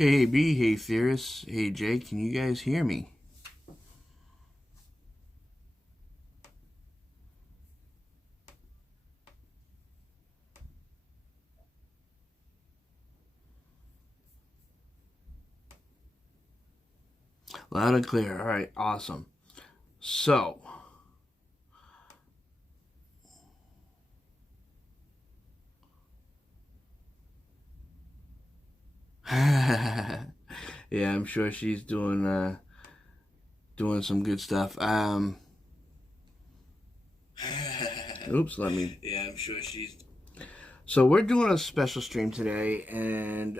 Hey B, hey Theorist, hey Jay, can you guys hear me? Loud and clear. Alright, awesome. So, yeah, I'm sure she's doing some good stuff. Oops, let me. Yeah, I'm sure she's. So we're doing a special stream today, and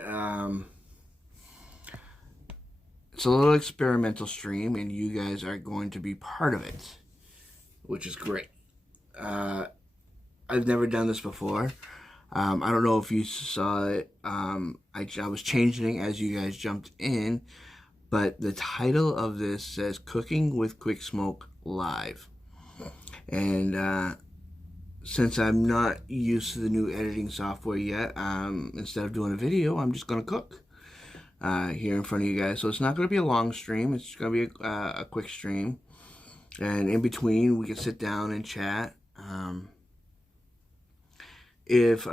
it's a little experimental stream, and you guys are going to be part of it, which is great. I've never done this before. I don't know if you saw it. I was changing it as you guys jumped in, but the title of this says Cooking with Quicksmoke Live. And since I'm not used to the new editing software yet, instead of doing a video, I'm just going to cook here in front of you guys. So it's not going to be a long stream. It's going to be a quick stream. And in between, we can sit down and chat. If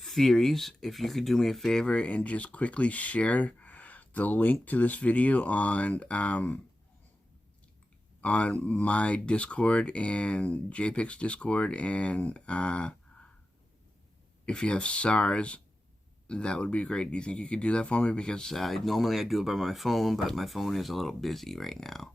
Theories, if you could do me a favor and just quickly share the link to this video on my Discord and japics Discord, and if you have SARS, that would be great. Do you think you could do that for me? Because normally I do it by my phone, but my phone is a little busy right now.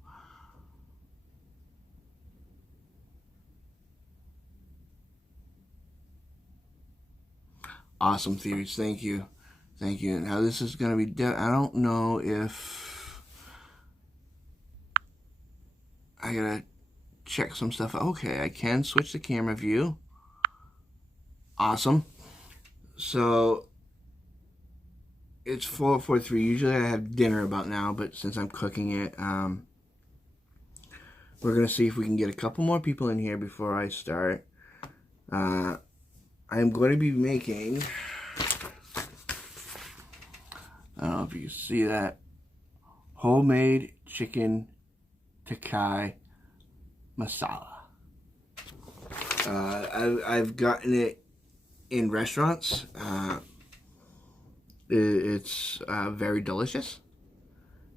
Awesome, Theories. Thank you. Thank you. Now this is going to be... I don't know if... I gotta check some stuff. Okay, I can switch the camera view. Awesome. So... it's 4:43. Usually I have dinner about now, but since I'm cooking it, we're going to see if we can get a couple more people in here before I start. I'm going to be making, I don't know if you can see that, homemade chicken tikka masala. I've gotten it in restaurants. It's very delicious.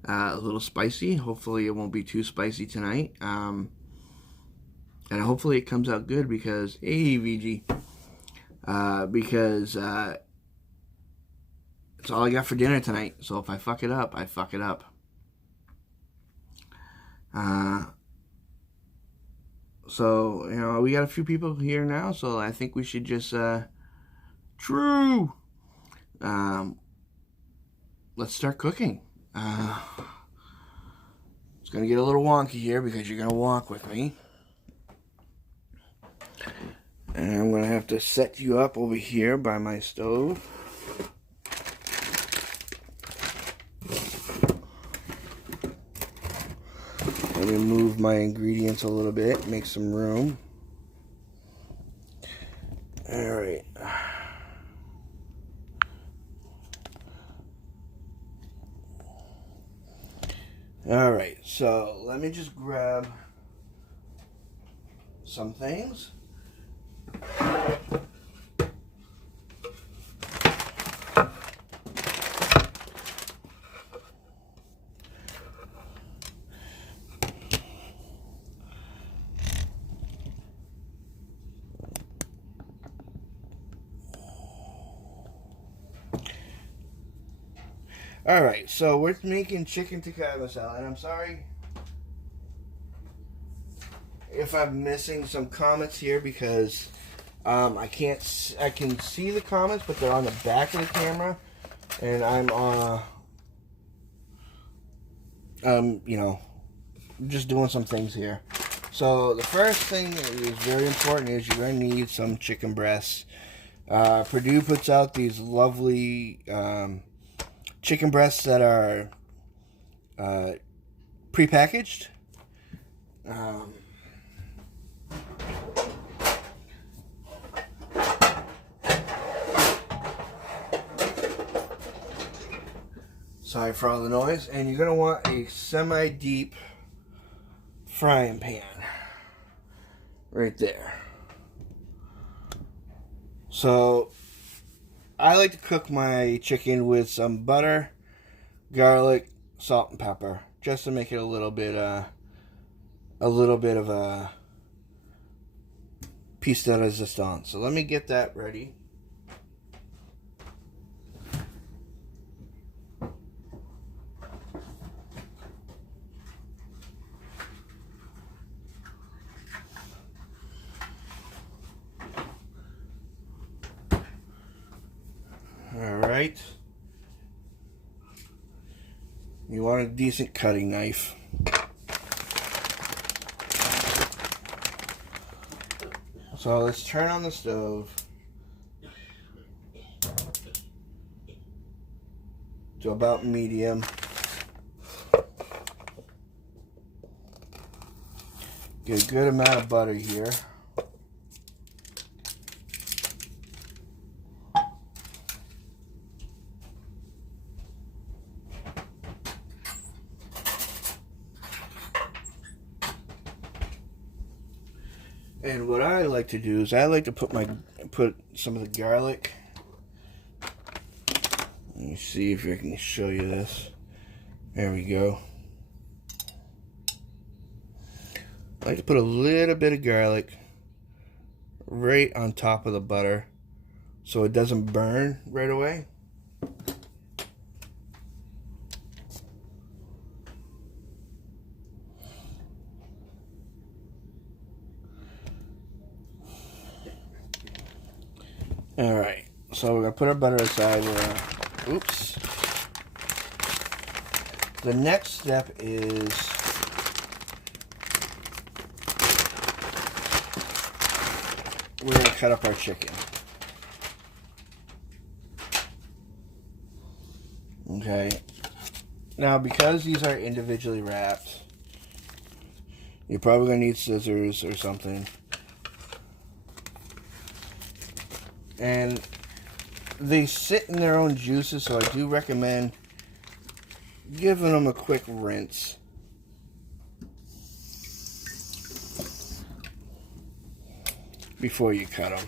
A little spicy. Hopefully it won't be too spicy tonight. And hopefully it comes out good because, hey VG, because it's all I got for dinner tonight. So if I fuck it up, I fuck it up. So, you know, we got a few people here now, so I think we should just, let's start cooking. It's going to get a little wonky here because you're going to walk with me. And I'm going to have to set you up over here by my stove. Let me move my ingredients a little bit, make some room. Alright. Alright, so let me just grab some things. Alright, so we're making chicken tikka masala, and I'm sorry if I'm missing some comments here because I can see the comments, but they're on the back of the camera, and I'm you know, just doing some things here. So the first thing that is very important is you're going to need some chicken breasts. Purdue puts out these lovely chicken breasts that are prepackaged. Sorry for all the noise. And you're going to want a semi-deep frying pan right there. So I like to cook my chicken with some butter, garlic, salt, and pepper, just to make it a little bit of a piece de resistance. So let me get that ready. Alright. You want a decent cutting knife. So let's turn on the stove to about medium. Get a good amount of butter here. And what I like to do is I like to put some of the garlic. Let me see if I can show you this. There we go. I like to put a little bit of garlic right on top of the butter so it doesn't burn right away. Alright, so we're going to put our butter aside. Oops. The next step is we're going to cut up our chicken. Okay. Now, because these are individually wrapped, you're probably going to need scissors or something. And they sit in their own juices, so I do recommend giving them a quick rinse. Before you cut them.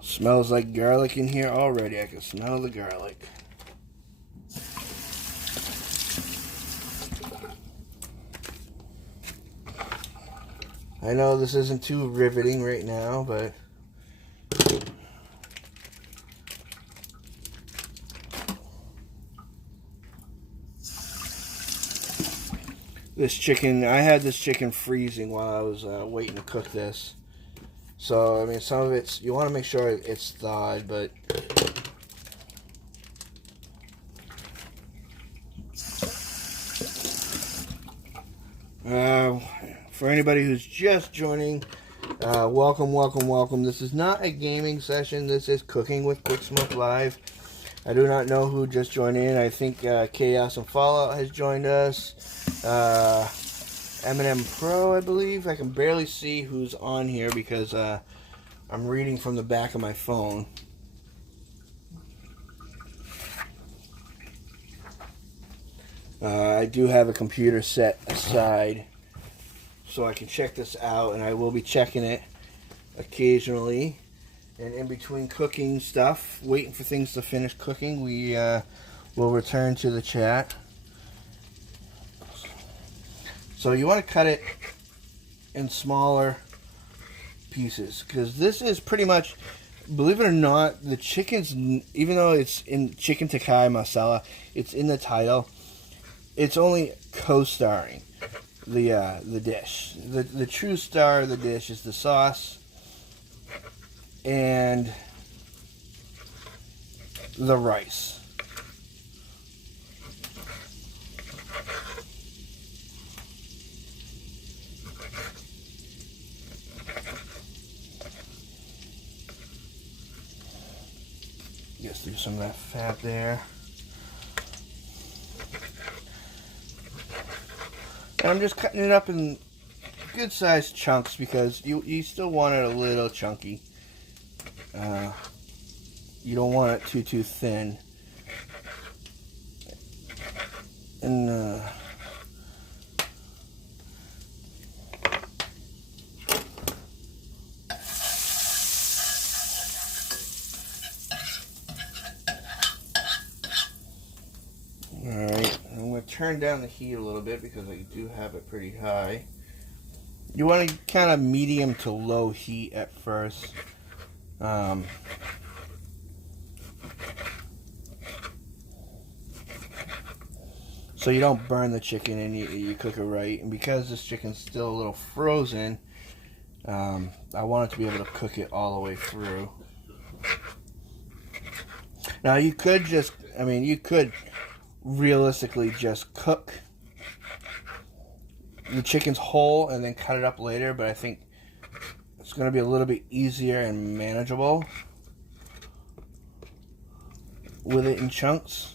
Smells like garlic in here already. I can smell the garlic. I know this isn't too riveting right now, but this chicken, I had this chicken freezing while I was waiting to cook this. So, I mean, some of it's, you want to make sure it's thawed, but for anybody who's just joining, welcome, welcome, welcome. This is not a gaming session. This is Cooking with Quicksmoke Live. I do not know who just joined in. I think Chaos and Fallout has joined us. M&M Pro, I believe. I can barely see who's on here because I'm reading from the back of my phone. I do have a computer set aside so I can check this out, and I will be checking it occasionally. And in between cooking stuff, waiting for things to finish cooking, we will return to the chat. So you want to cut it in smaller pieces, because this is pretty much, believe it or not, the chicken's, even though it's in chicken tikka masala, it's in the title, it's only co-starring the dish. The true star of the dish is the sauce and the rice. Just do some of that fat there. And I'm just cutting it up in good sized chunks because you still want it a little chunky. You don't want it too thin. And alright, I'm going to turn down the heat a little bit because I do have it pretty high. You want to kind of medium to low heat at first. So you don't burn the chicken and you cook it right. And because this chicken's still a little frozen, I want it to be able to cook it all the way through. Now you could just, you could realistically just cook the chicken's whole and then cut it up later, but I think it's going to be a little bit easier and manageable with it in chunks.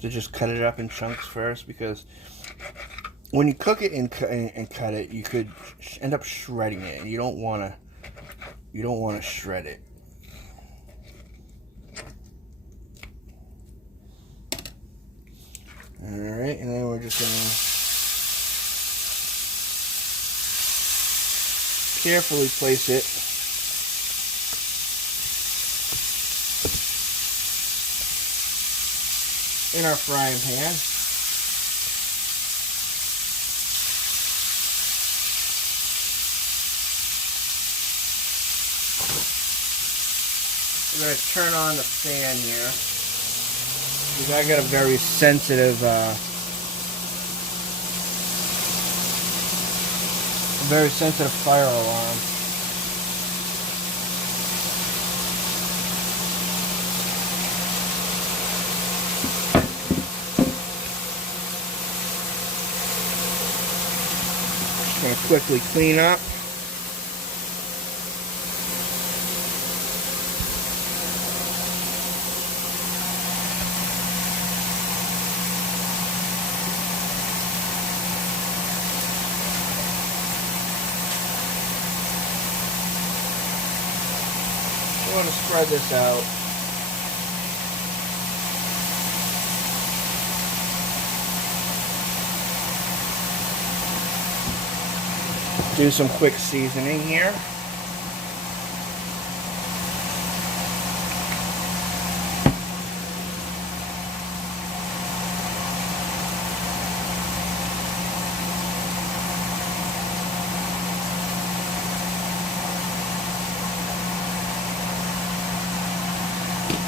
To just cut it up in chunks first, because when you cook it and cut it, you could end up shredding it, and you don't want to shred it. All right, and then we're just gonna carefully place it in our frying pan. We're going to turn on the fan here because I got a very sensitive fire alarm. Going to quickly clean up. I want to spread this out. Do some quick seasoning here.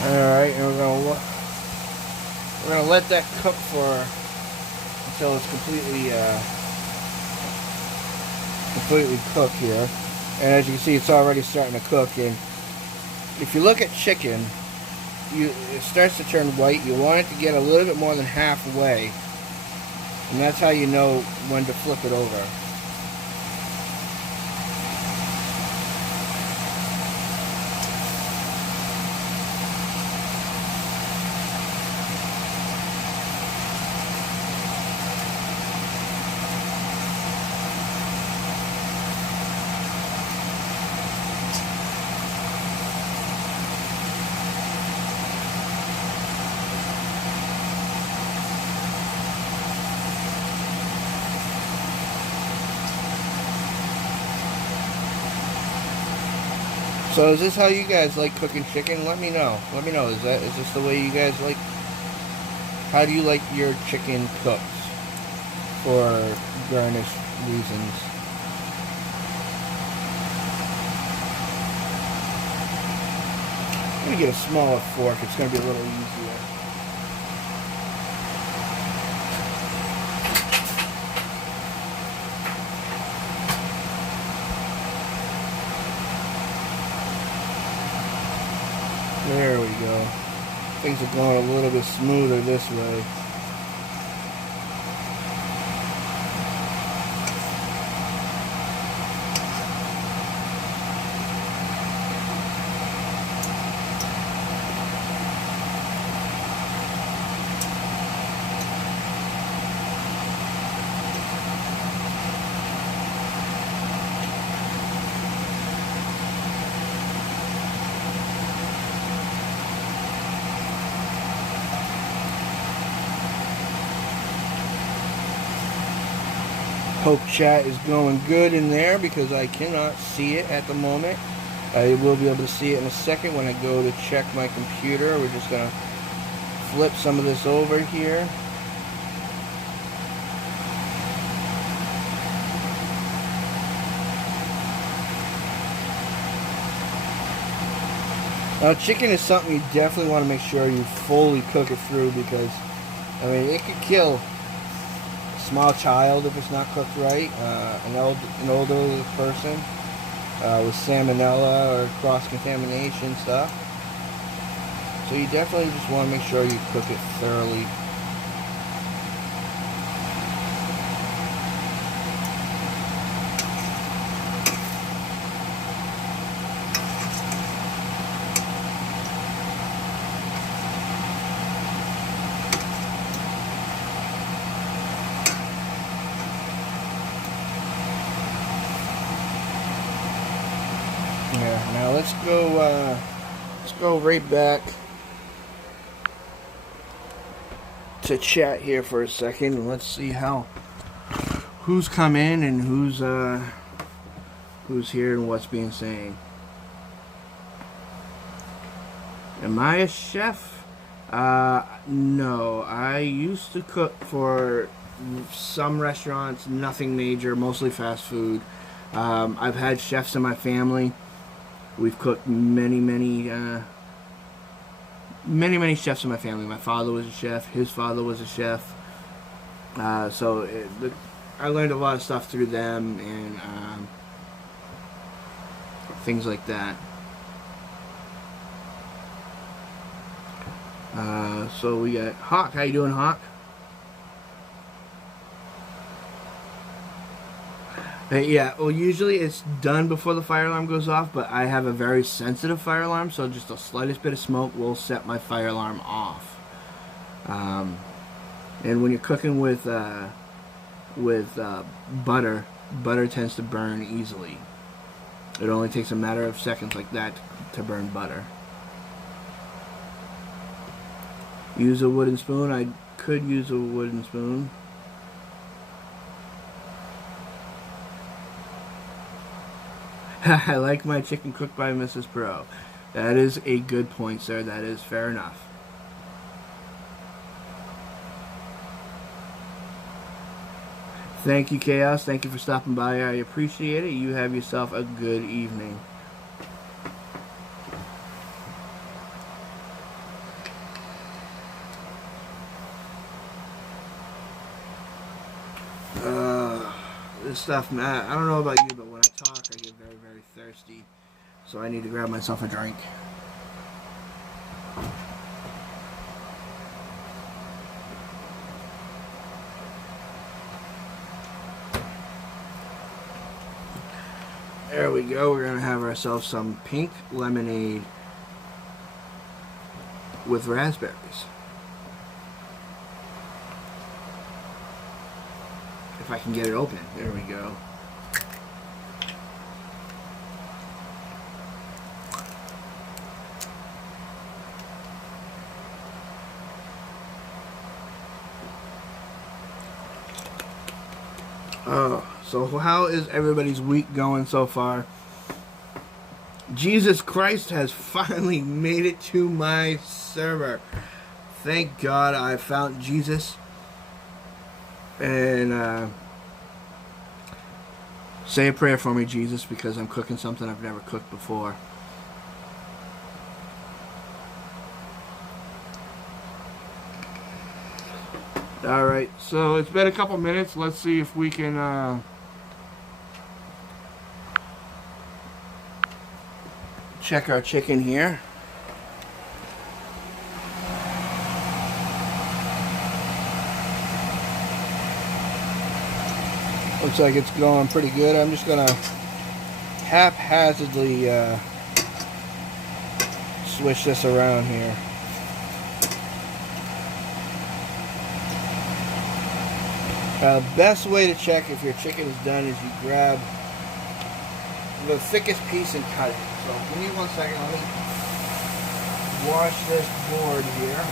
Alright, and we're gonna let that cook until it's completely cooked here. And as you can see, it's already starting to cook. And if you look at chicken, it starts to turn white. You want it to get a little bit more than halfway, and that's how you know when to flip it over. So is this how you guys like cooking chicken? Let me know. Let me know. Is this the way you guys like? How do you like your chicken cooked for garnish reasons? I'm gonna get a smaller fork. It's gonna be a little easier. There we go. Things are going a little bit smoother this way. Hope chat is going good in there because I cannot see it at the moment. I will be able to see it in a second when I go to check my computer. We're just going to flip some of this over here. Now, chicken is something you definitely want to make sure you fully cook it through because, I mean, it could kill a small child if it's not cooked right, an older person with salmonella or cross-contamination stuff. So you definitely just want to make sure you cook it thoroughly. Yeah, now let's go right back to chat here for a second and let's see who's come in and who's here and what's being saying. Am I a chef? No, I used to cook for some restaurants, nothing major, mostly fast food. I've had chefs in my family. We've cooked many chefs in my family. My father was a chef. His father was a chef. So I learned a lot of stuff through them and things like that. So we got Hawk. How you doing, Hawk? Yeah, well, usually it's done before the fire alarm goes off, but I have a very sensitive fire alarm, so just the slightest bit of smoke will set my fire alarm off. And when you're cooking with butter tends to burn easily. It only takes a matter of seconds like that to burn butter. Use a wooden spoon. I could use a wooden spoon. I like my chicken cooked by Mrs. Pro. That is a good point, sir. That is fair enough. Thank you, Chaos. Thank you for stopping by. I appreciate it. You have yourself a good evening. This stuff, man, I don't know about you, but when I talk, I get very, very thirsty. So I need to grab myself a drink. There we go. We're going to have ourselves some pink lemonade with raspberries. If I can get it open. There we go. So how is everybody's week going so far? Jesus Christ has finally made it to my server. Thank God I found Jesus. And say a prayer for me, Jesus, because I'm cooking something I've never cooked before. Alright, so it's been a couple minutes. Let's see if we can check our chicken here. Looks like it's going pretty good. I'm just going to haphazardly switch this around here. Best way to check if your chicken is done is you grab the thickest piece and cut it. So give me 1 second. Let me wash this board here.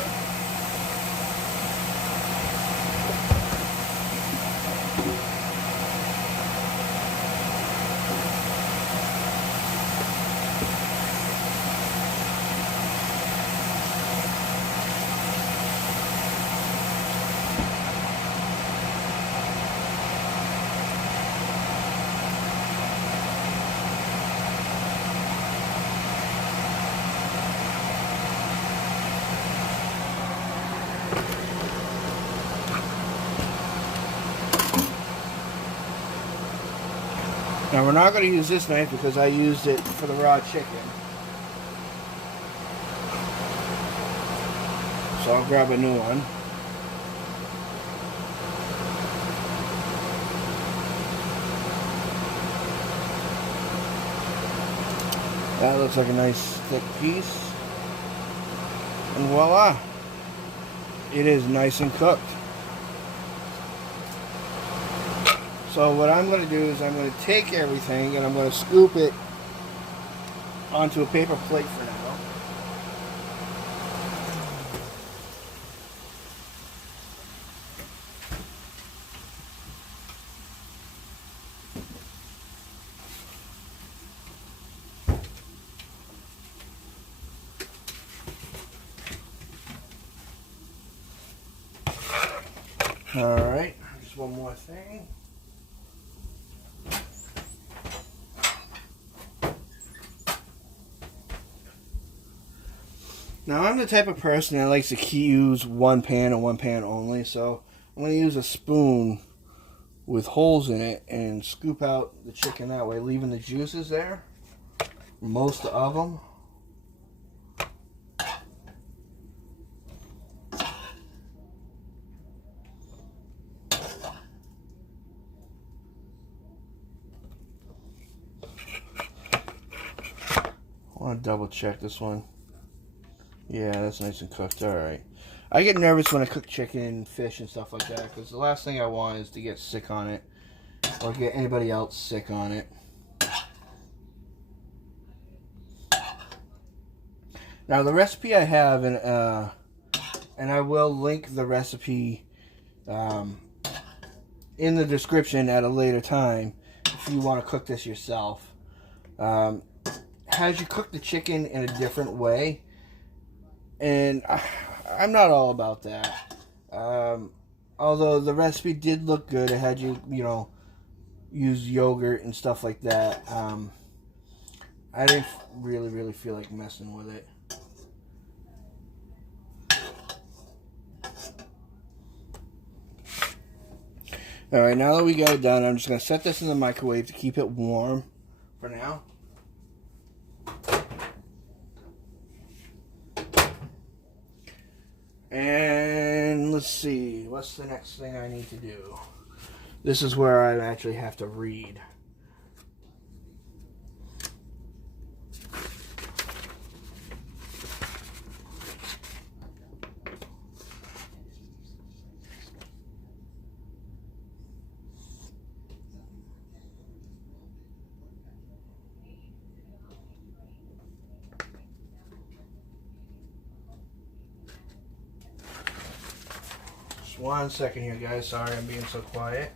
Now we're not going to use this knife because I used it for the raw chicken. So I'll grab a new one. That looks like a nice thick piece. And voila! It is nice and cooked. So what I'm going to do is I'm going to take everything and I'm going to scoop it onto a paper plate for now. Alright, just one more thing. Now I'm the type of person that likes to use one pan and one pan only, so I'm going to use a spoon with holes in it and scoop out the chicken that way, leaving the juices there, most of them. I want to double check this one. Yeah, that's nice and cooked. Alright. I get nervous when I cook chicken and fish and stuff like that, because the last thing I want is to get sick on it or get anybody else sick on it. Now the recipe I have, and I will link the recipe in the description at a later time if you want to cook this yourself. Has you cook the chicken in a different way, and I'm not all about that. Although the recipe did look good, it had you know, use yogurt and stuff like that. I didn't really feel like messing with it. Alright, now that we got it done, I'm just going to set this in the microwave to keep it warm for now. And let's see, what's the next thing I need to do? This is where I actually have to read. Just 1 second here, guys. Sorry I'm being so quiet.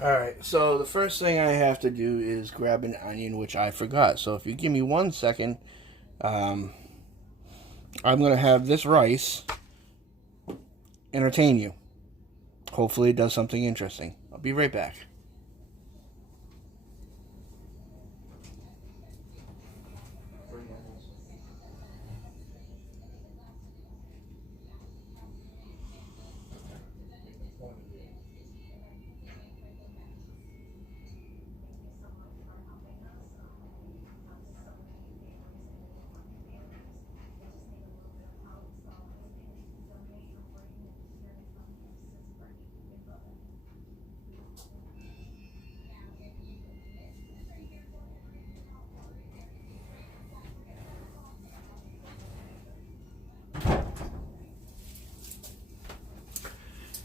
Alright, so the first thing I have to do is grab an onion, which I forgot. So if you give me 1 second, I'm going to have this rice entertain you. Hopefully it does something interesting. I'll be right back.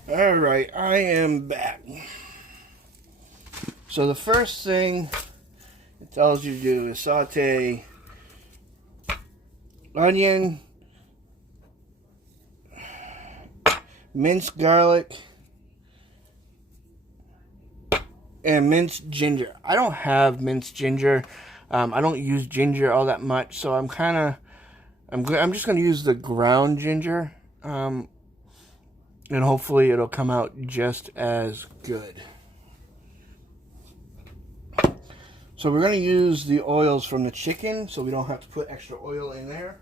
Alright, I am back. So the first thing it tells you to do is saute onion, minced garlic, and minced ginger. I don't have minced ginger. I don't use ginger all that much, so I'm just going to use the ground ginger. And hopefully it'll come out just as good. So we're going to use the oils from the chicken so we don't have to put extra oil in there.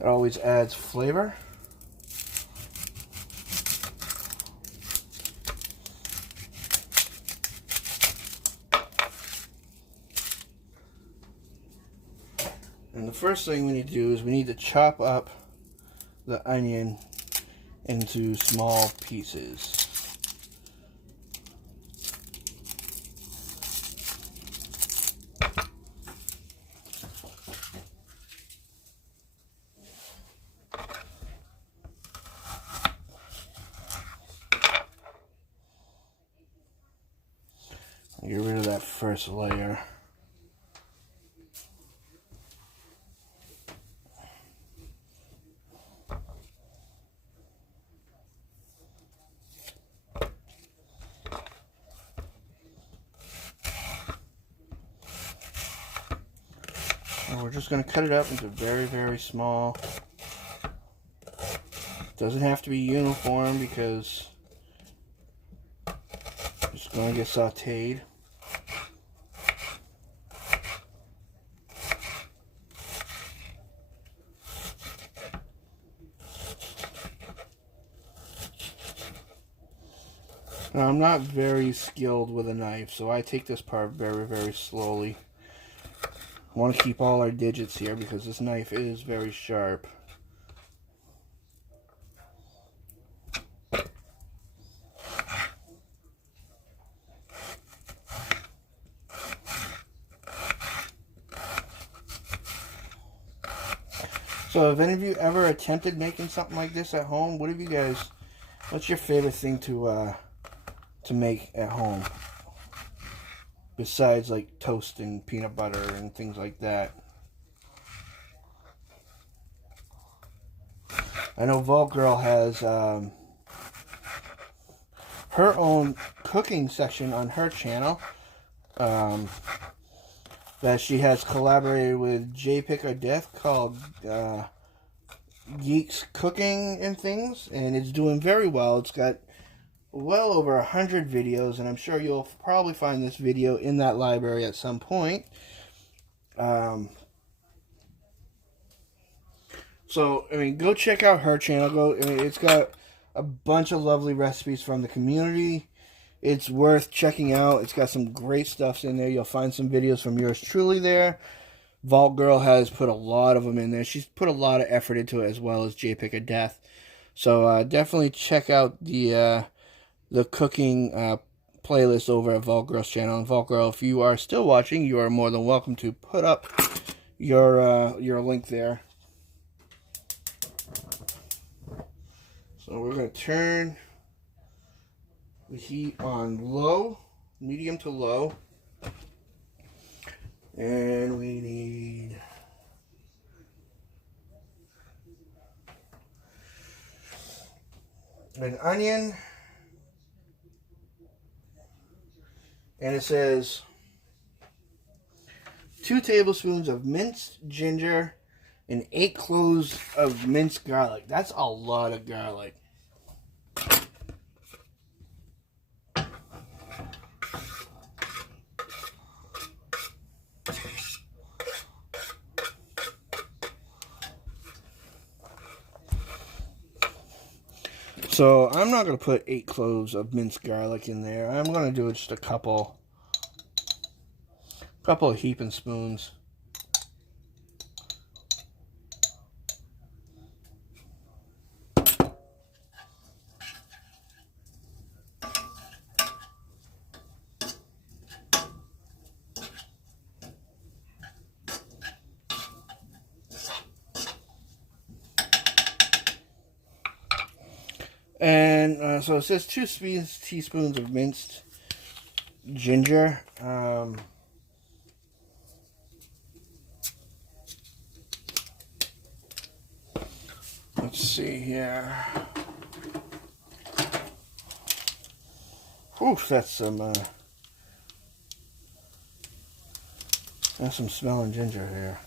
It always adds flavor. And the first thing we need to do is we need to chop up the onion into small pieces. Get rid of that first layer. And we're just going to cut it up into very, very small. Doesn't have to be uniform because it's going to get sauteed. Now, I'm not very skilled with a knife, so I take this part very, very slowly. I want to keep all our digits here because this knife is very sharp. So, have any of you ever attempted making something like this at home? What's your favorite thing to make at home? Besides, like, toast and peanut butter and things like that. I know Vault Girl has her own cooking section on her channel. That she has collaborated with Japics or Death called Geeks Cooking and Things, and it's doing very well. It's got well over 100 videos, and I'm sure you'll probably find this video in that library at some point. So, I mean, go check out her channel. It's got a bunch of lovely recipes from the community. It's worth checking out. It's got some great stuff in there. You'll find some videos from yours truly there. Vault Girl has put a lot of them in there. She's put a lot of effort into it, as well as Japics of Death. So definitely check out the cooking playlist over at Vault Girl's channel. And Vault Girl, if you are still watching, you are more than welcome to put up your link there. So we're going to turn the heat on low, medium to low. And we need an onion. And it says 2 tablespoons of minced ginger and 8 cloves of minced garlic. That's a lot of garlic. So I'm not going to put 8 cloves of minced garlic in there. I'm going to do just a couple of heaping spoons. And so it says 2 teaspoons of minced ginger. Let's see here. Oof, that's some smelling ginger here.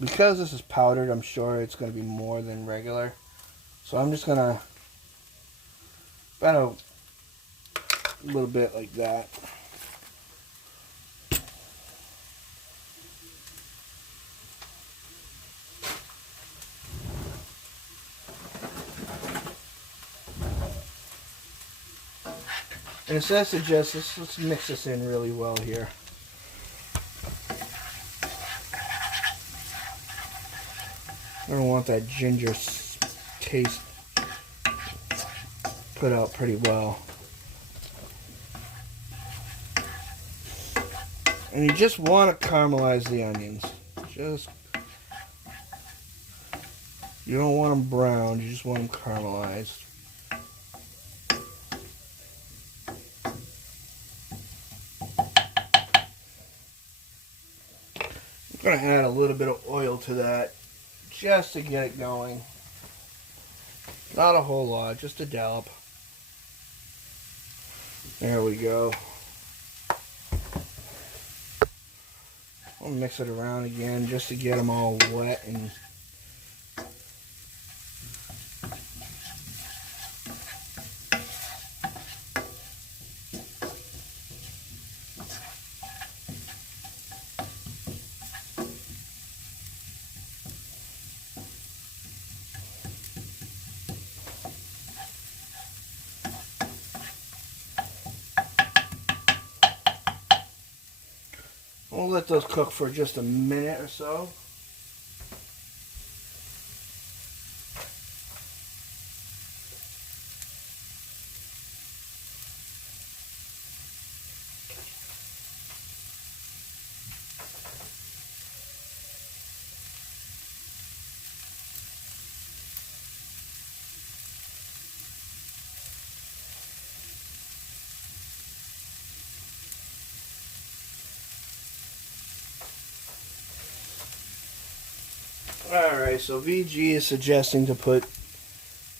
Because this is powdered, I'm sure it's going to be more than regular. So I'm just going to about a little bit like that. And it says to just, let's mix this in really well here. I don't want that ginger taste put out pretty well. And you just want to caramelize the onions. You don't want them browned, you just want them caramelized. I'm going to add a little bit of oil to that just to get it going. Not a whole lot, just a dollop. There we go. I'll mix it around again just to get them all wet and we'll let those cook for just a minute or so. Alright, so VG is suggesting to put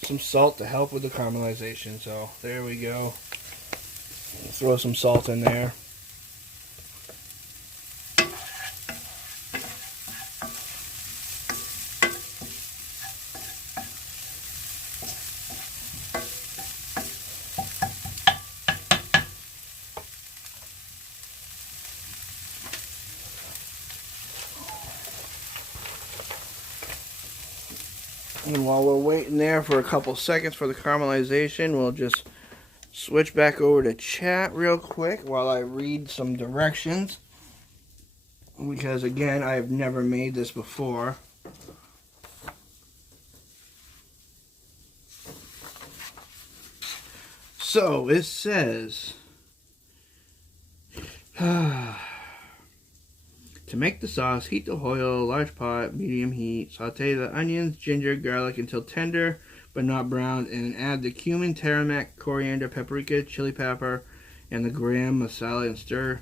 some salt to help with the caramelization. So there we go. Throw some salt in there. And while we're waiting there for a couple seconds for the caramelization, we'll just switch back over to chat real quick while I read some directions. Because again, I have never made this before. So it says, to make the sauce, heat the oil, large pot, medium heat. Saute the onions, ginger, garlic until tender but not browned, and add the cumin, tarrac, coriander, paprika, chili pepper, and the garam masala and stir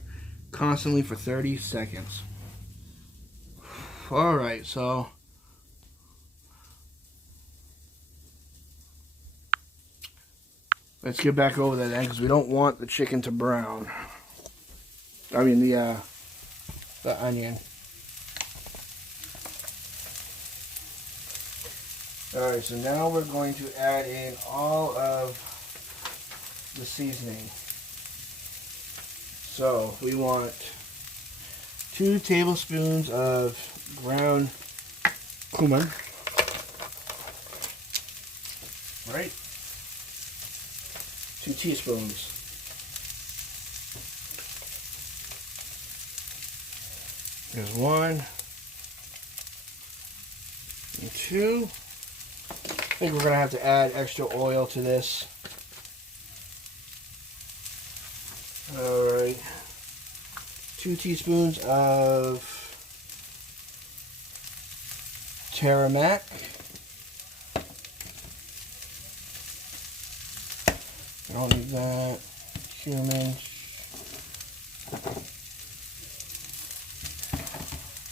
constantly for 30 seconds. Alright, so let's get back over that then, because we don't want the chicken to brown. I mean the onion. Alright, so now we're going to add in all of the seasoning. So we want 2 tablespoons of ground cumin, right? 2 teaspoons. There's 1 and 2. I think we're going to have to add extra oil to this. Alright. 2 teaspoons of tarrac. I don't need that. Cumin.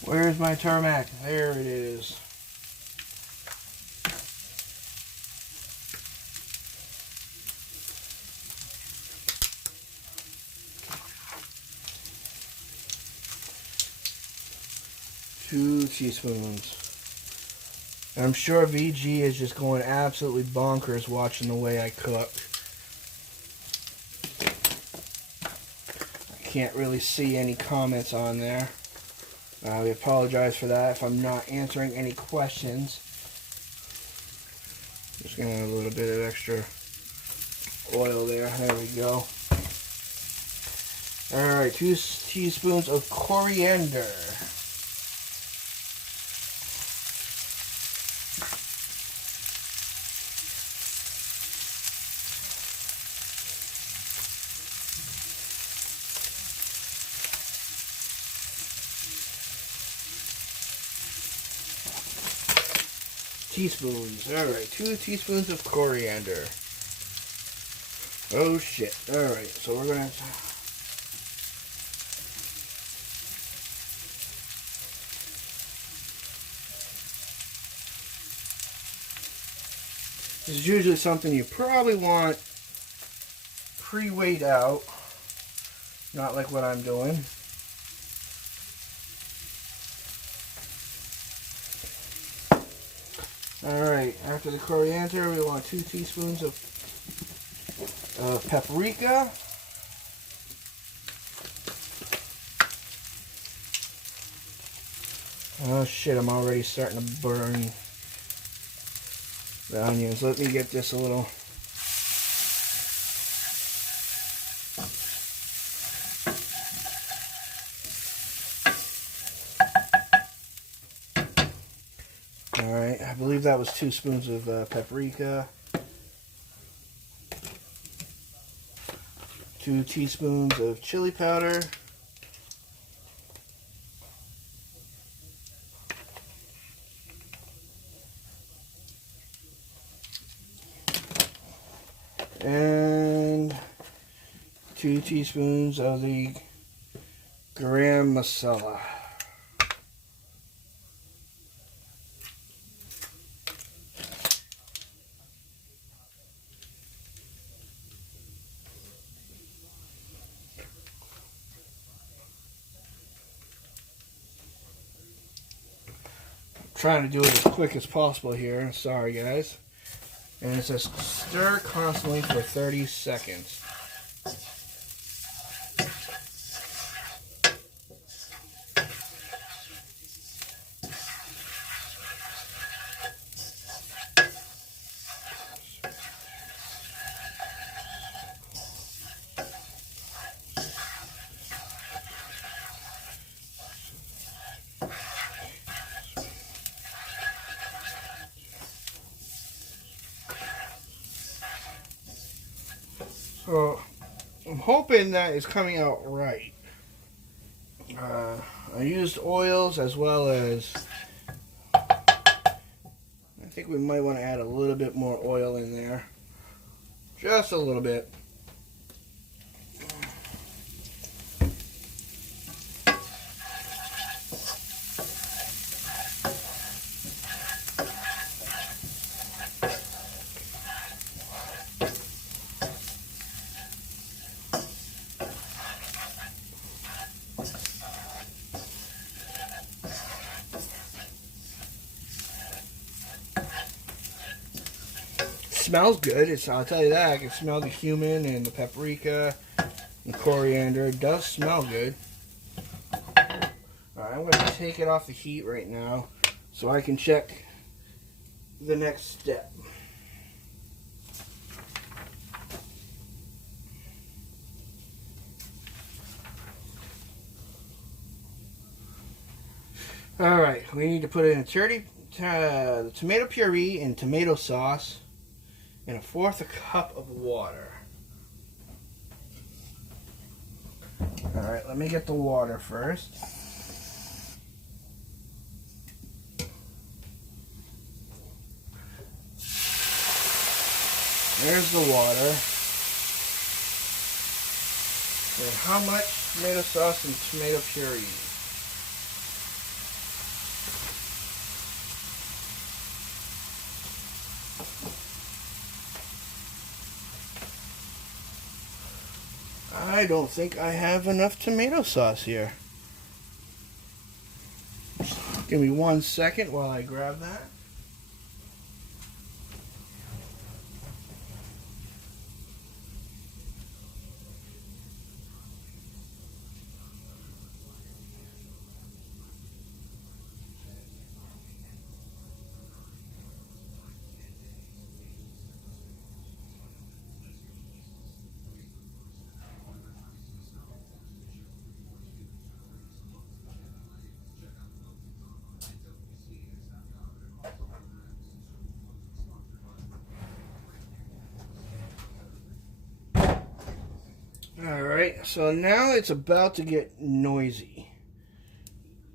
Where's my tarmac? There it is. Two teaspoons. And I'm sure VG is just going absolutely bonkers watching the way I cook. can't really see any comments on there. We apologize for that if I'm not answering any questions. Just gonna add a little bit of extra oil there. There we go. Alright, 2 teaspoons of coriander. Teaspoons. Alright, 2 teaspoons of coriander. Oh shit. Alright, so we're gonna... This is usually something you probably want pre-weighed out. Not like what I'm doing. Alright, after the coriander, we want 2 teaspoons of paprika. Oh shit, I'm already starting to burn the onions. Let me get this a little... Alright, I believe that was 2 spoons of paprika. 2 teaspoons of chili powder. And 2 teaspoons of the garam masala. Trying to do it as quick as possible here. Sorry, guys. And it says stir constantly for 30 seconds. So, I'm hoping that is coming out right. I used oils as well as... I think we might want to add a little bit more oil in there. Just a little bit. Smells good. I'll tell you that. I can smell the cumin and the paprika and coriander. It does smell good. Alright, I'm going to take it off the heat right now so I can check the next step. Alright, we need to put in the tomato puree and tomato sauce and 1/4 cup of water. Alright, let me get the water first. There's the water. And how much tomato sauce and tomato puree? I don't think I have enough tomato sauce here. Give me 1 second while I grab that. Alright, so now it's about to get noisy.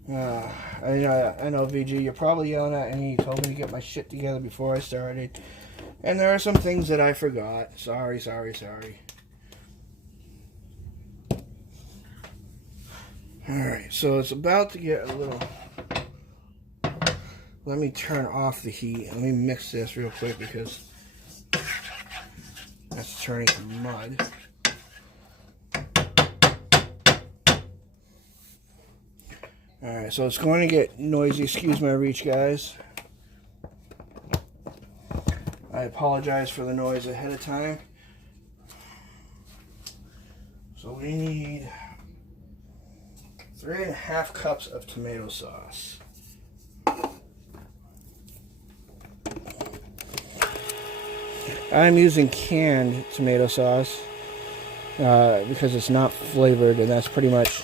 I know, VG, you're probably yelling at me. You told me to get my shit together before I started. And there are some things that I forgot. Sorry. Alright, so it's about to get a little... Let me turn off the heat. Let me mix this real quick because that's turning to mud. Alright, so it's going to get noisy. Excuse my reach, guys. I apologize for the noise ahead of time. So we need 3.5 cups of tomato sauce. I'm using canned tomato sauce because it's not flavored, and that's pretty much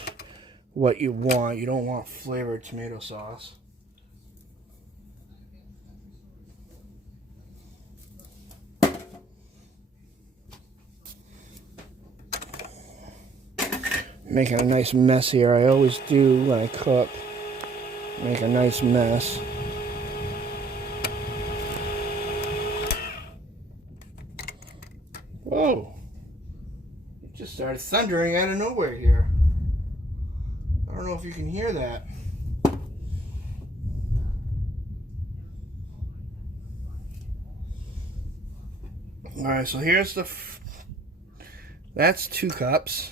what you want. You don't want flavored tomato sauce. Making a nice mess here. I always do when I cook. Make a nice mess. Whoa! It just started thundering out of nowhere here. I don't know if you can hear that. Alright, so here's the... That's 2 cups.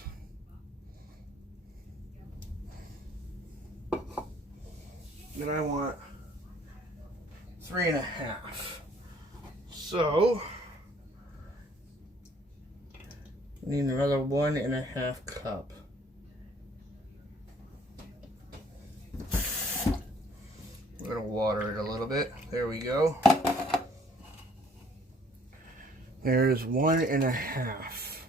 Then I want 3.5. So... need another 1.5 cup. We're going to water it a little bit. There we go. There's 1.5.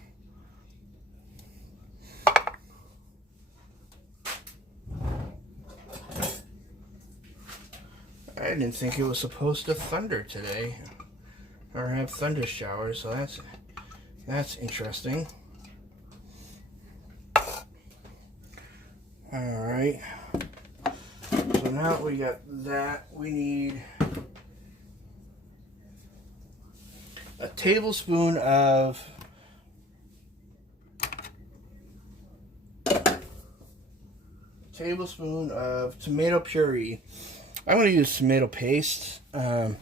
I didn't think it was supposed to thunder today or have thunder showers, so that's interesting. Alright. So now that we got that, we need a tablespoon of tomato puree. I'm going to use tomato paste. My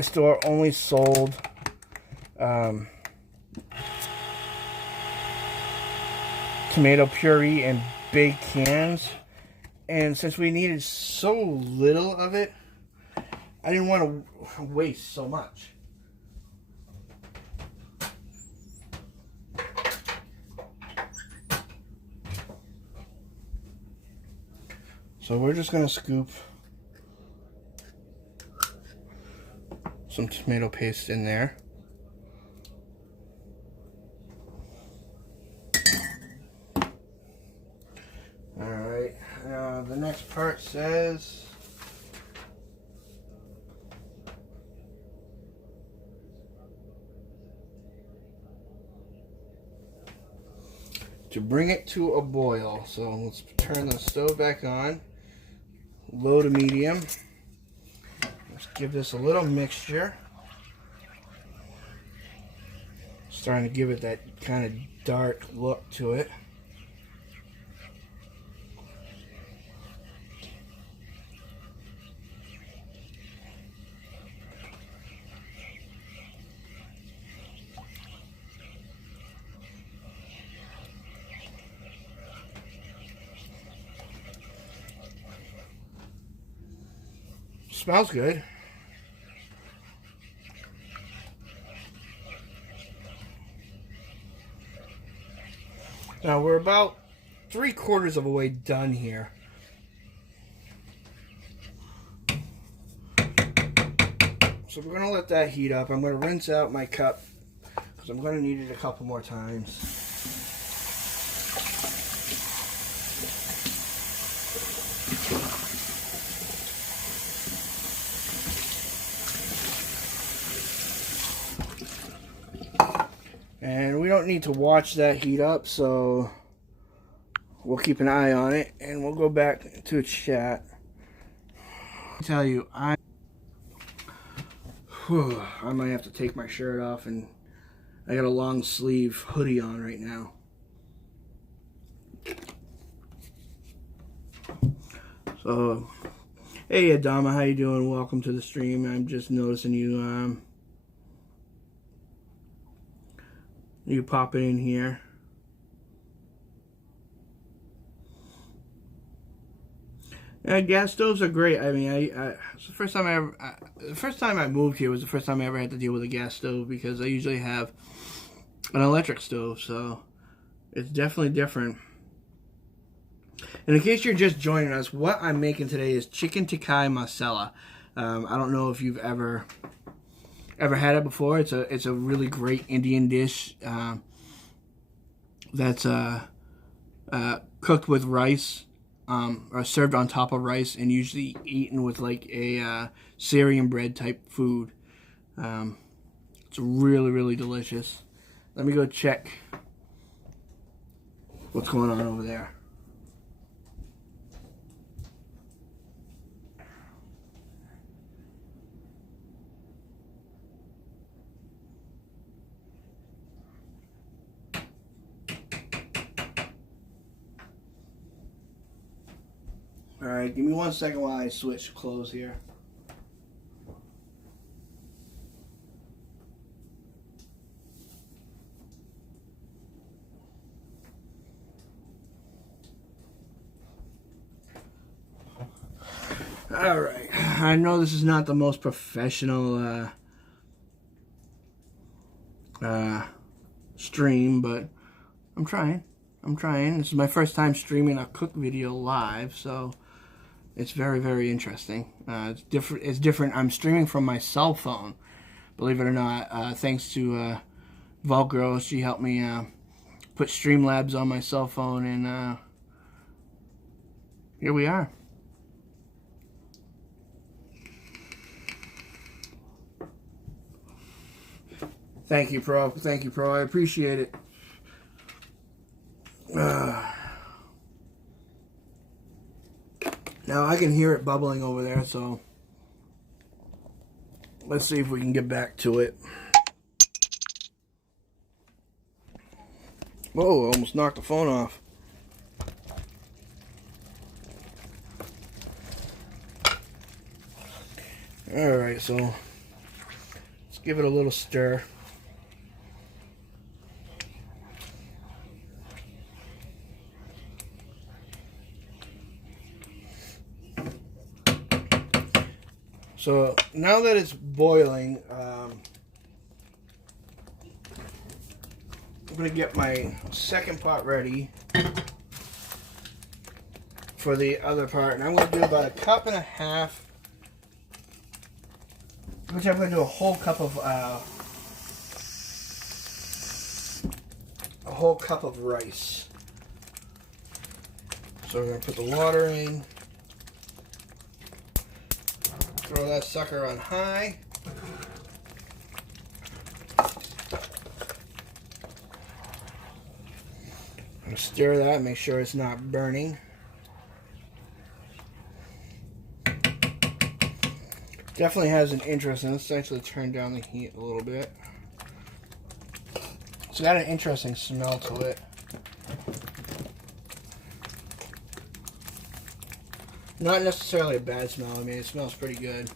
store only sold tomato puree in big cans, and since we needed so little of it, I didn't want to waste so much. So we're just going to scoop some tomato paste in there. Alright, the next part says to bring it to a boil. So let's turn the stove back on. Low to medium. Let's give this a little mixture. Starting to give it that kind of dark look to it. Smells good. Now we're about 3/4 of the way done here. So we're going to let that heat up. I'm going to rinse out my cup because I'm going to need it a couple more times. And we don't need to watch that heat up, so we'll keep an eye on it, and we'll go back to chat. I tell you, I might have to take my shirt off, and I got a long sleeve hoodie on right now. So, hey Adama, how you doing? Welcome to the stream. I'm just noticing you you popping in here. Yeah, gas stoves are great. I mean, it's the first time the first time I moved here was the first time I ever had to deal with a gas stove, because I usually have an electric stove, so it's definitely different. And in case you're just joining us, what I'm making today is chicken tikka masala. I don't know if you've ever had it before. It's a really great Indian dish that's cooked with rice. Or served on top of rice, and usually eaten with like a Syrian bread type food. It's really, really delicious. Let me go check what's going on over there. Alright, give me 1 second while I switch clothes here. Alright, I know this is not the most professional stream, but I'm trying. This is my first time streaming a cook video live, so it's very, very interesting. It's different. I'm streaming from my cell phone, believe it or not. Thanks to Volgro, she helped me put Streamlabs on my cell phone, and here we are. Thank you, Pro. Thank you, Pro. I appreciate it. Now I can hear it bubbling over there, so let's see if we can get back to it. Whoa, I almost knocked the phone off. Alright, so let's give it a little stir. So now that it's boiling, I'm going to get my second pot ready for the other part. And I'm going to do about 1.5 cups, which I'm going to do a whole cup of rice. So we're going to put the water in. Throw that sucker on high. I'm going to stir that, make sure it's not burning. Definitely has an interest, and let's actually turn down the heat a little bit. It's got an interesting smell to it. Not necessarily a bad smell. I mean, it smells pretty good.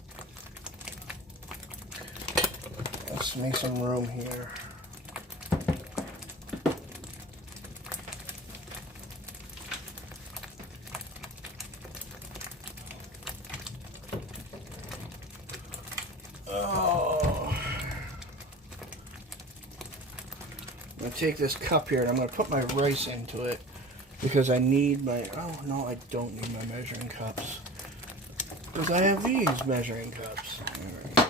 Let's make some room here. Oh. I'm going to take this cup here and I'm going to put my rice into it. Because I need my... Oh, no, I don't need my measuring cups. Because I have these measuring cups. All right.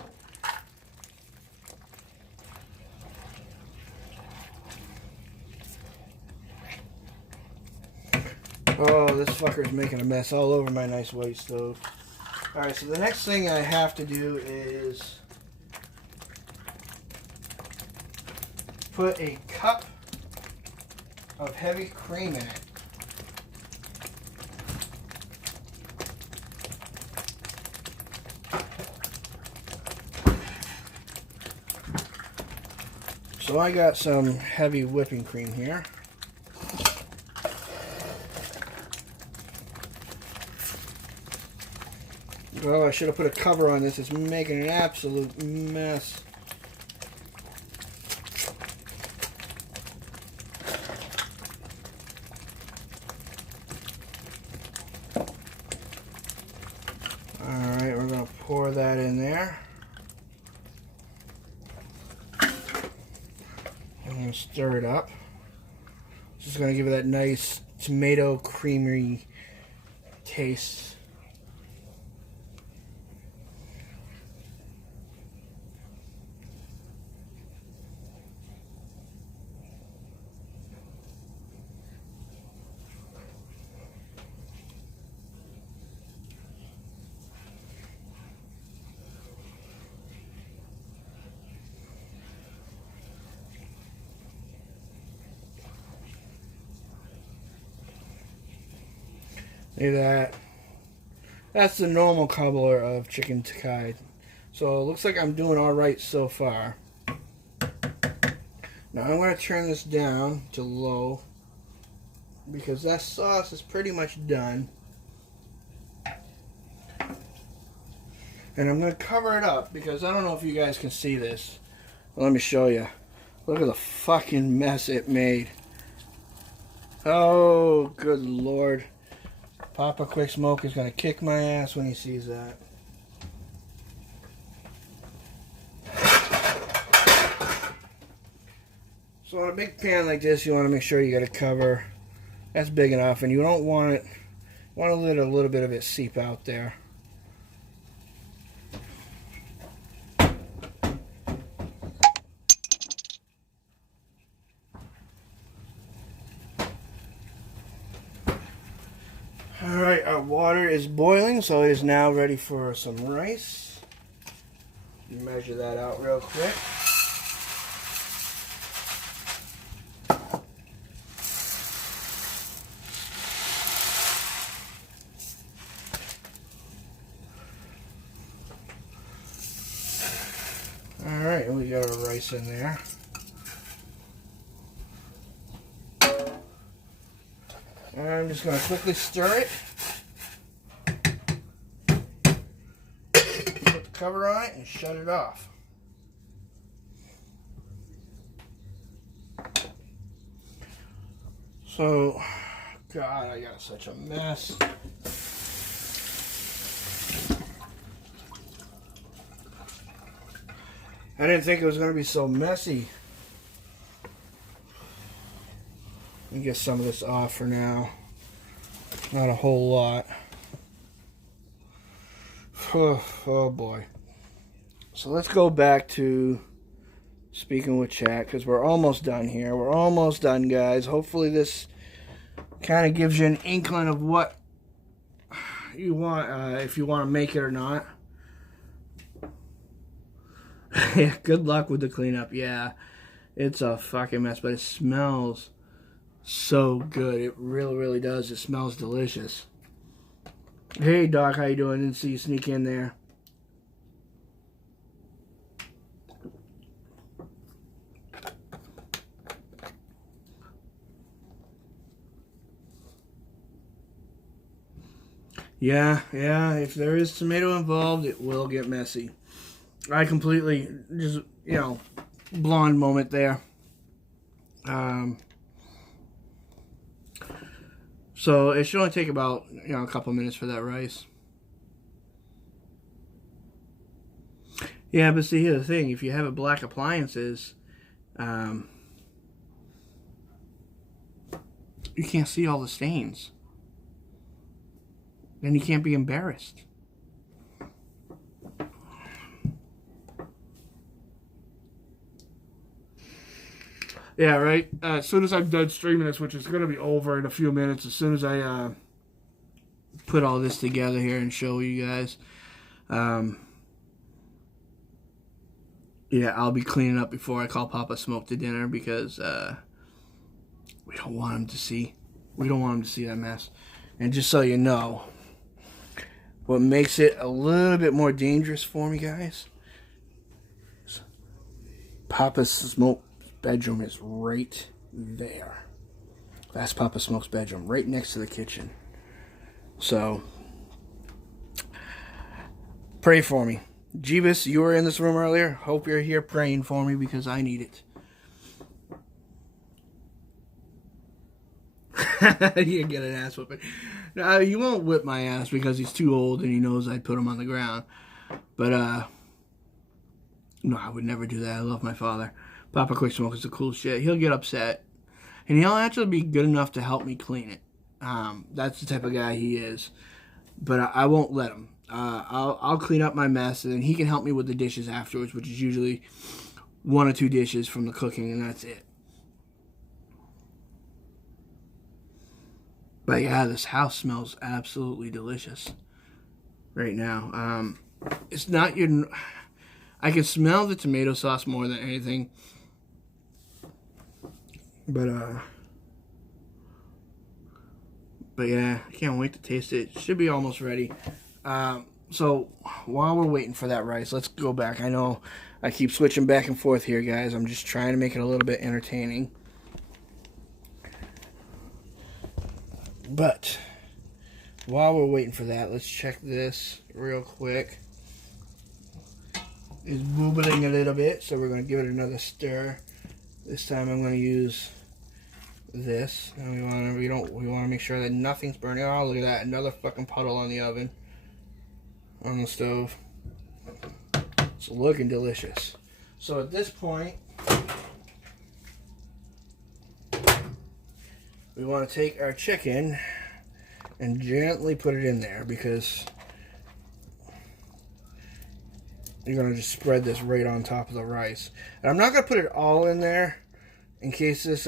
Oh, this fucker's making a mess all over my nice white stove. Alright, so the next thing I have to do is put a cup of heavy cream in it. So I got some heavy whipping cream here. Oh, I should have put a cover on this. It's making an absolute mess. Alright, we're going to pour that in there. I'm going to stir it up. Just going to give it that nice tomato creamy taste. Look at that. That's the normal color of chicken tikka. So it looks like I'm doing alright so far. Now I'm going to turn this down to low because that sauce is pretty much done. And I'm going to cover it up because I don't know if you guys can see this. Let me show you. Look at the fucking mess it made. Oh, good Lord. Papa Quicksmoke is going to kick my ass when he sees that. So on a big pan like this, you want to make sure you got a cover. That's big enough, and you don't want it. You want to let a little bit of it seep out there. Alright, our water is boiling, so it is now ready for some rice. Measure that out real quick. Alright, we got our rice in there. I'm just going to quickly stir it. Put the cover on it and shut it off. So, God, I got such a mess. I didn't think it was going to be so messy. Let me get some of this off for now. Not a whole lot. Oh boy. So let's go back to speaking with chat because we're almost done here. We're almost done, guys. Hopefully this kind of gives you an inkling of what you want, if you want to make it or not. Yeah, good luck with the cleanup. Yeah, it's a fucking mess, but it smells so good. It really, really does. It smells delicious. Hey, Doc, how you doing? Didn't see you sneak in there. Yeah, if there is tomato involved, it will get messy. I completely just, blonde moment there. So it should only take about, a couple minutes for that rice. Yeah, but see, here's the thing. If you have black appliances, you can't see all the stains. Then you can't be embarrassed. Yeah, right? As soon as I'm done streaming this, which is going to be over in a few minutes, as soon as I put all this together here and show you guys, Yeah, I'll be cleaning up before I call Papa Smoke to dinner because we don't want him to see. We don't want him to see that mess. And just so you know, what makes it a little bit more dangerous for me, guys, Papa Smoke's bedroom is right there. That's Papa Smoke's bedroom, right next to the kitchen. So, pray for me. Jeebus, you were in this room earlier. Hope you're here praying for me because I need it. You get an ass whipping. No, he won't whip my ass because he's too old and he knows I'd put him on the ground. But, no, I would never do that. I love my father. Papa Quicksmoke is the cool shit. He'll get upset. And he'll actually be good enough to help me clean it. That's the type of guy he is. But I won't let him. I'll clean up my mess, and then he can help me with the dishes afterwards, which is usually 1 or 2 dishes from the cooking, and that's it. But yeah, this house smells absolutely delicious right now. It's not your... I can smell the tomato sauce more than anything. But yeah, I can't wait to taste it. It should be almost ready. So while we're waiting for that rice, let's go back. I know I keep switching back and forth here, guys. I'm just trying to make it a little bit entertaining. But while we're waiting for that, let's check this real quick. It's bubbling a little bit, so we're going to give it another stir. This time I'm going to use this, and we want to make sure that nothing's burning. Oh, look at that! Another fucking puddle on the oven, on the stove. It's looking delicious. So at this point, we want to take our chicken and gently put it in there because you're going to just spread this right on top of the rice. And I'm not going to put it all in there in case this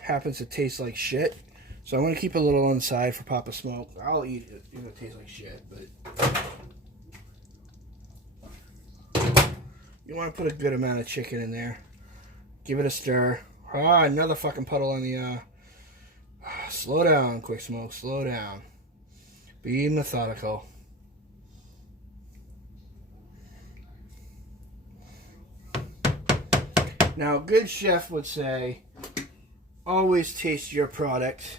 happens to taste like shit. So I'm going to keep a little inside for Papa Smoke. I'll eat it if it tastes like shit, but you want to put a good amount of chicken in there. Give it a stir. Ah, another fucking puddle on the... slow down, Quicksmoke. Slow down. Be methodical. Now, a good chef would say, always taste your product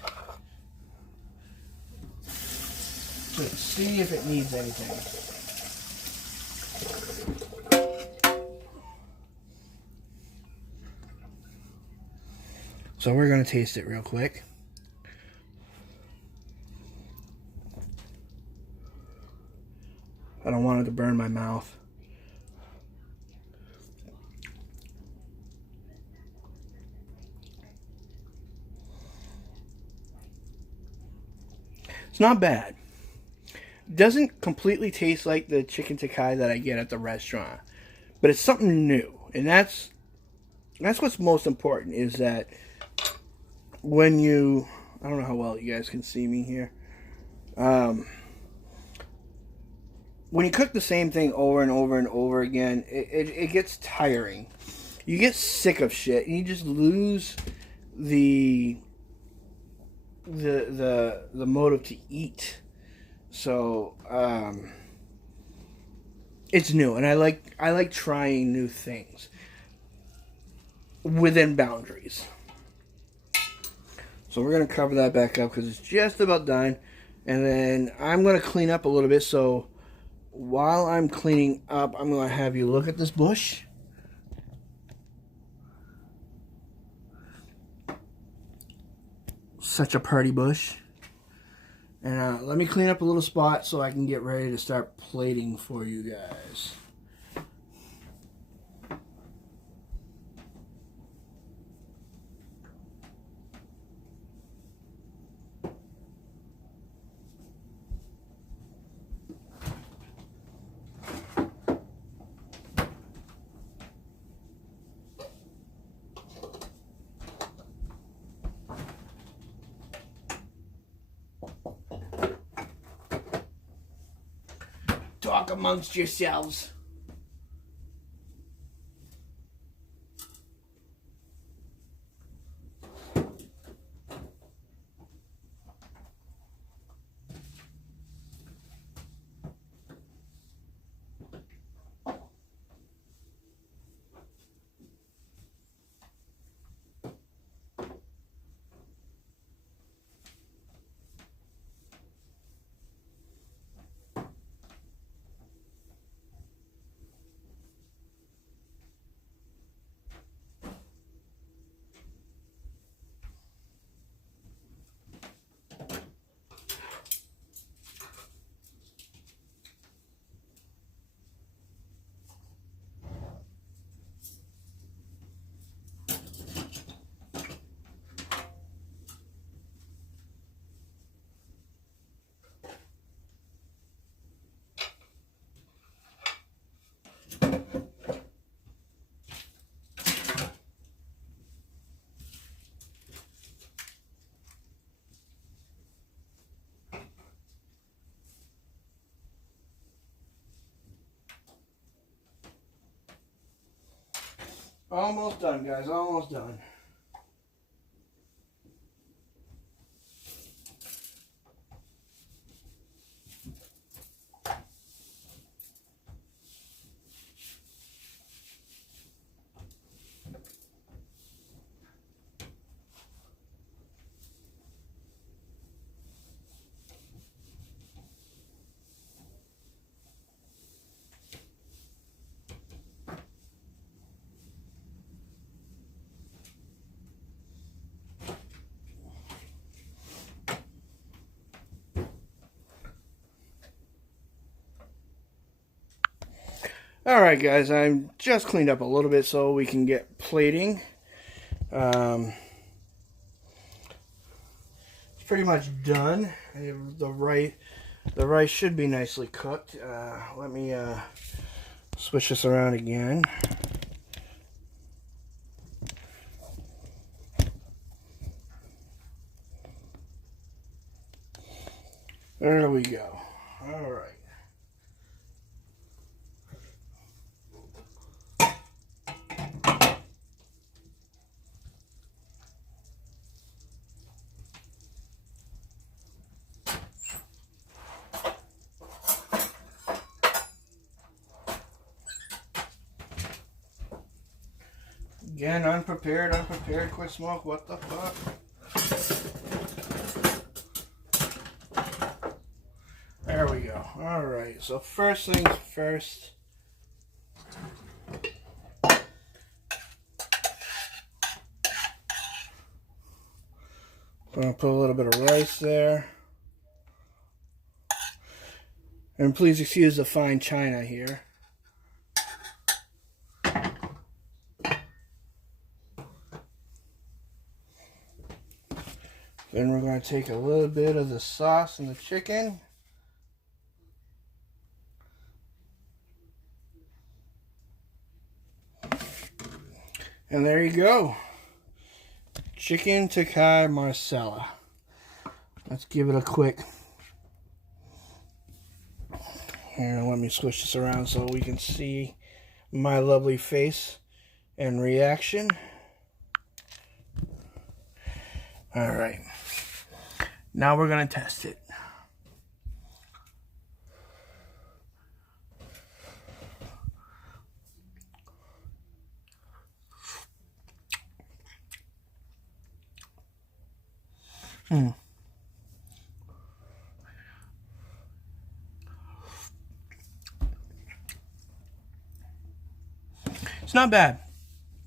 to see if it needs anything. So we're going to taste it real quick. I don't want it to burn my mouth. It's not bad. It doesn't completely taste like the chicken tikka that I get at the restaurant, but it's something new, and that's what's most important. Is that when you, I don't know how well you guys can see me here. When you cook the same thing over and over and over again, it gets tiring. You get sick of shit, and you just lose the motive to eat. So it's new, and I like trying new things within boundaries. So we're gonna cover that back up because it's just about done, and then I'm gonna clean up a little bit. So while I'm cleaning up, I'm gonna have you look at this bush. Such a pretty bush. And let me clean up a little spot so I can get ready to start plating for you guys. Talk amongst yourselves. Almost done, guys. Almost done. Alright guys, I'm just cleaned up a little bit so we can get plating. It's pretty much done. The rice should be nicely cooked. Let me switch this around again. There we go. Alright. Again, unprepared, Quicksmoke, what the fuck? There we go. Alright, so first things first. I'm going to put a little bit of rice there. And please excuse the fine china here. Then we're going to take a little bit of the sauce and the chicken. And there you go. Chicken tikka marsala. Let's give it a quick. Here, let me switch this around so we can see my lovely face and reaction. Alright. Now we're going to test it. It's not bad.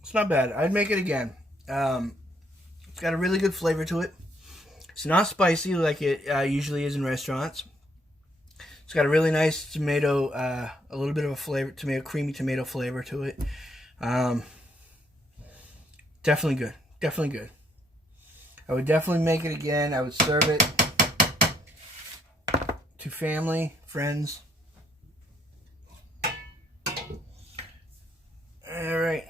It's not bad. I'd make it again. It's got a really good flavor to it. It's not spicy like it usually is in restaurants. It's got a really nice tomato, a little bit of a flavor, creamy tomato flavor to it. Definitely good. Definitely good. I would definitely make it again. I would serve it to family, friends. Alright.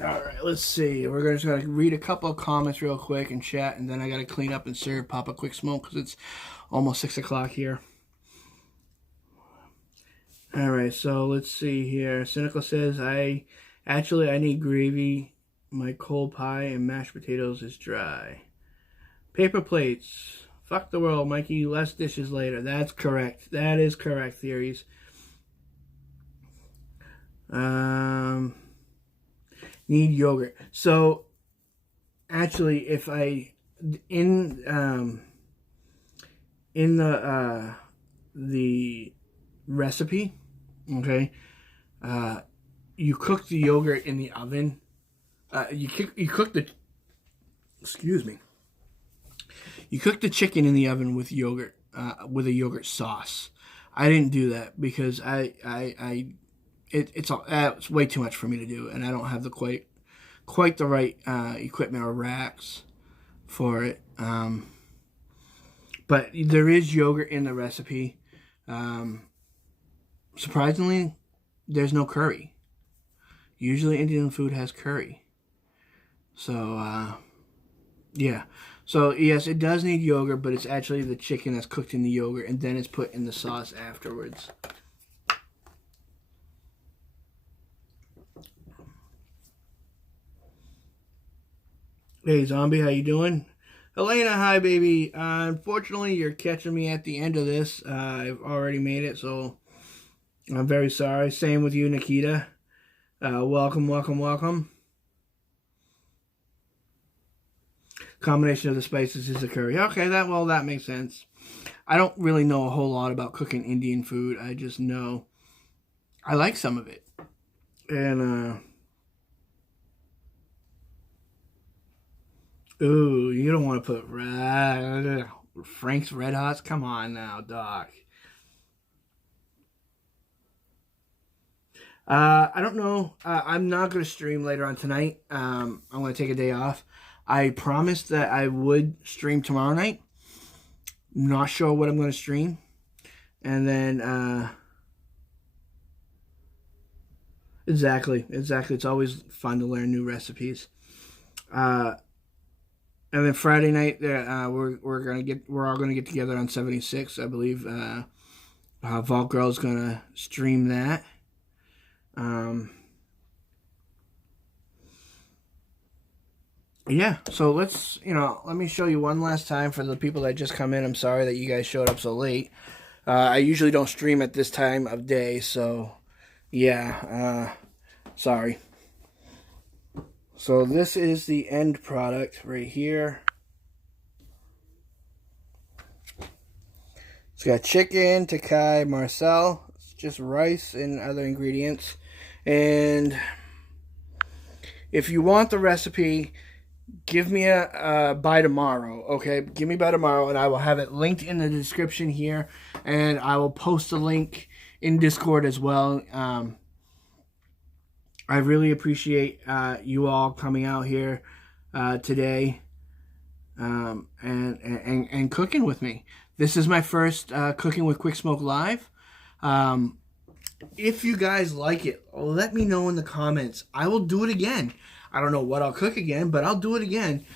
Alright, let's see. We're going to read a couple of comments real quick and chat, and then I got to clean up and serve Papa Quicksmoke because it's almost 6 o'clock here. Alright, so let's see here. Cynical says, I need gravy. My cold pie and mashed potatoes is dry. Paper plates. Fuck the world, Mikey. Less dishes later. That's correct. That is correct, Theories. Need yogurt. So, actually, if I... In the recipe, okay, you cook the yogurt in the oven. You cook the... Excuse me. You cook the chicken in the oven with yogurt, with a yogurt sauce. I didn't do that because it's way too much for me to do, and I don't have the quite the right equipment or racks for it. But there is yogurt in the recipe. Surprisingly, there's no curry. Usually Indian food has curry. So, yeah. So, yes, it does need yogurt, but it's actually the chicken that's cooked in the yogurt, and then it's put in the sauce afterwards. Hey, Zombie, how you doing? Elena, hi, baby. Unfortunately, you're catching me at the end of this. I've already made it, so I'm very sorry. Same with you, Nikita. Welcome, welcome, welcome. Combination of the spices is the curry. Okay, that makes sense. I don't really know a whole lot about cooking Indian food. I just know I like some of it. And, ooh, you don't want to put Frank's Red Hots? Come on now, Doc. I don't know. I'm not going to stream later on tonight. I'm going to take a day off. I promised that I would stream tomorrow night. Not sure what I'm going to stream. And then, exactly. It's always fun to learn new recipes. And then Friday night, we're all gonna get together on 76. I believe Vault Girl's gonna stream that. Yeah, so let me show you one last time for the people that just come in. I'm sorry that you guys showed up so late. I usually don't stream at this time of day, so yeah, sorry. So this is the end product right here. It's got chicken, Takai, Marcel. It's just rice and other ingredients. And if you want the recipe, give me a by tomorrow, okay? Give me by tomorrow, and I will have it linked in the description here, and I will post a link in Discord as well. I really appreciate you all coming out here today and cooking with me. This is my first Cooking with Quicksmoke Live. If you guys like it, let me know in the comments. I will do it again. I don't know what I'll cook again, but I'll do it again.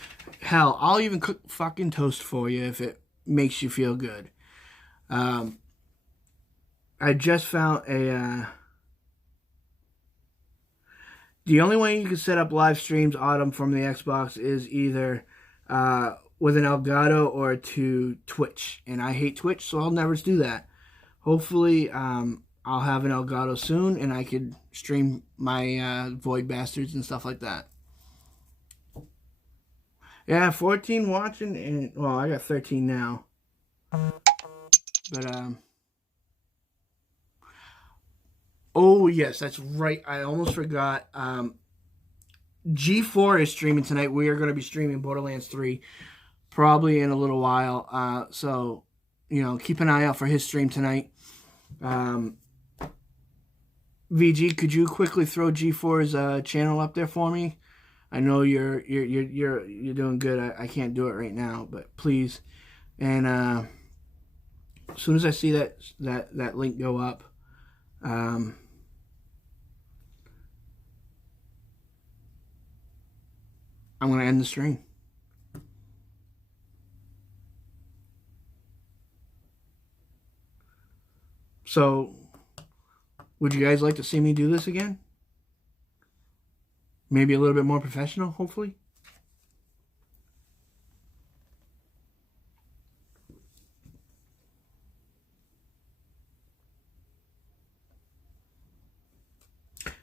Hell, I'll even cook fucking toast for you if it makes you feel good. I just found a... the only way you can set up live streams, Autumn, from the Xbox is either with an Elgato or to Twitch. And I hate Twitch, so I'll never do that. Hopefully, I'll have an Elgato soon, and I could stream my Void Bastards and stuff like that. Yeah, 14 watching, and well, I got 13 now. But oh yes, that's right. I almost forgot. G4 is streaming tonight. We are going to be streaming Borderlands 3 probably in a little while. So, keep an eye out for his stream tonight. VG, could you quickly throw G4's channel up there for me? I know you're doing good. I can't do it right now, but please. And as soon as I see that link go up, I'm going to end the stream. So, would you guys like to see me do this again? Maybe a little bit more professional, hopefully.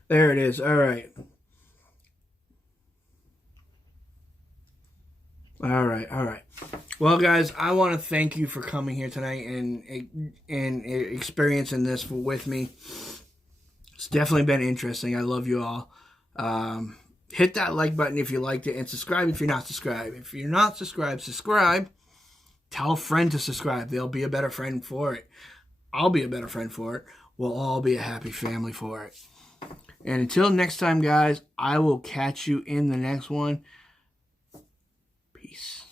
There it is. All right. All right. Well, guys, I want to thank you for coming here tonight and experiencing this with me. It's definitely been interesting. I love you all. Hit that like button if you liked it, and subscribe if you're not subscribed. If you're not subscribed, subscribe. Tell a friend to subscribe. They'll be a better friend for it. I'll be a better friend for it. We'll all be a happy family for it. And until next time, guys, I will catch you in the next one. Peace.